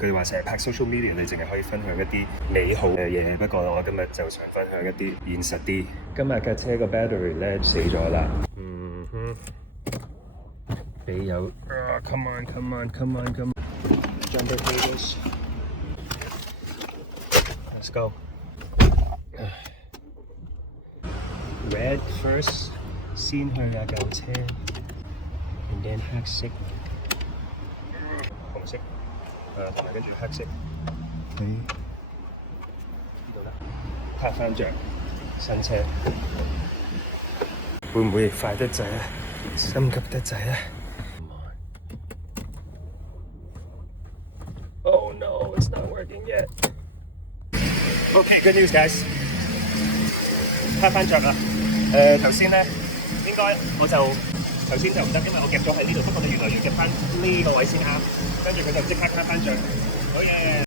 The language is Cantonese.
佢哋話成日拍 social media，你淨係可以分享一啲美好嘅嘢。不過我今日就想分享一啲現實啲。今日嘅車個 battery 咧死咗啦。俾有come on jumper cables let's go red first 先去架舊車 and then 黑色紅色同埋跟住黑色喺度啦，拍翻着新車會唔會快得滯啊？心急得滯啊！Oh no, it's not working yet. Okay, good news, guys. 拍翻着啦。頭先咧應該我就頭先就唔得，因為我夾咗喺呢度，不過你原來要夾翻呢個位先啱，跟住佢就即刻拍翻着。好嘢！